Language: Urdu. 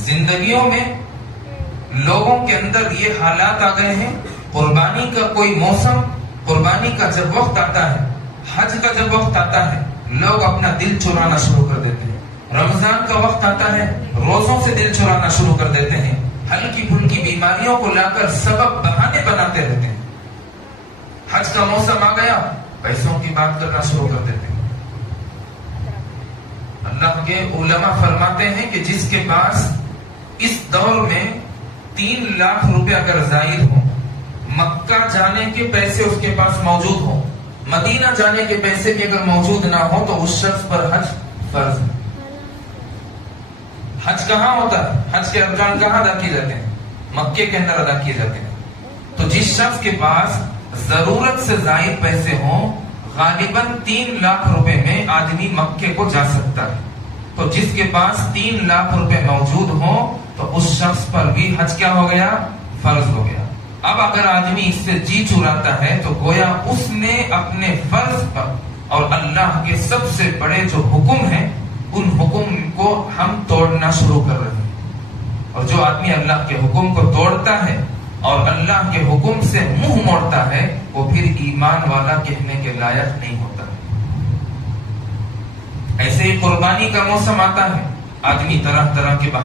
زندگیوں میں لوگوں کے اندر یہ حالات آ گئے ہیں، قربانی کا کوئی موسم، قربانی کا جب وقت آتا ہے، حج کا جب وقت آتا ہے، لوگ اپنا دل چرانا شروع کر دیتے ہیں۔ رمضان کا وقت آتا ہے، روزوں سے دل چرانا شروع کر دیتے ہیں، ہلکی پھلکی بیماریوں کو لا کر سبب بہانے بناتے رہتے ہیں۔ حج کا موسم آ گیا، پیسوں کی بات کرنا شروع کر دیتے ہیں۔ اللہ کے علماء فرماتے ہیں کہ جس کے پاس اس دور میں 3 لاکھ روپے اگر زائد ہوں، مکہ جانے کے پیسے اس کے پاس موجود ہوں، مدینہ جانے کے پیسے بھی اگر موجود نہ ہو، تو اس شخص پر حج فرض ہے۔ حج کہاں ہوتا ہے؟ حج کے ارکان کہاں ادا کیے جاتے ہیں؟ مکے کے اندر ادا کیے جاتے ہیں۔ تو جس شخص کے پاس ضرورت سے زائد پیسے ہوں، غالباً 3 لاکھ روپے میں آدمی مکے کو جا سکتا ہے۔ تو جس کے پاس 3 لاکھ روپے موجود ہوں، تو اس شخص پر بھی حج کیا ہو گیا؟ فرض ہو گیا۔ اب اگر آدمی اس سے جی چراتا ہے تو گویا اس نے اپنے فرض پر اور اللہ کے سب سے بڑے جو حکم ہیں، ان حکم کو ہم توڑنا شروع کر رہے ہیں۔ اور جو آدمی اللہ کے حکم کو توڑتا ہے اور اللہ کے حکم سے منہ موڑتا ہے، وہ پھر ایمان والا کہنے کے لائق نہیں ہوتا۔ ایسے ہی قربانی کا موسم آتا ہے، آدمی طرح طرح کے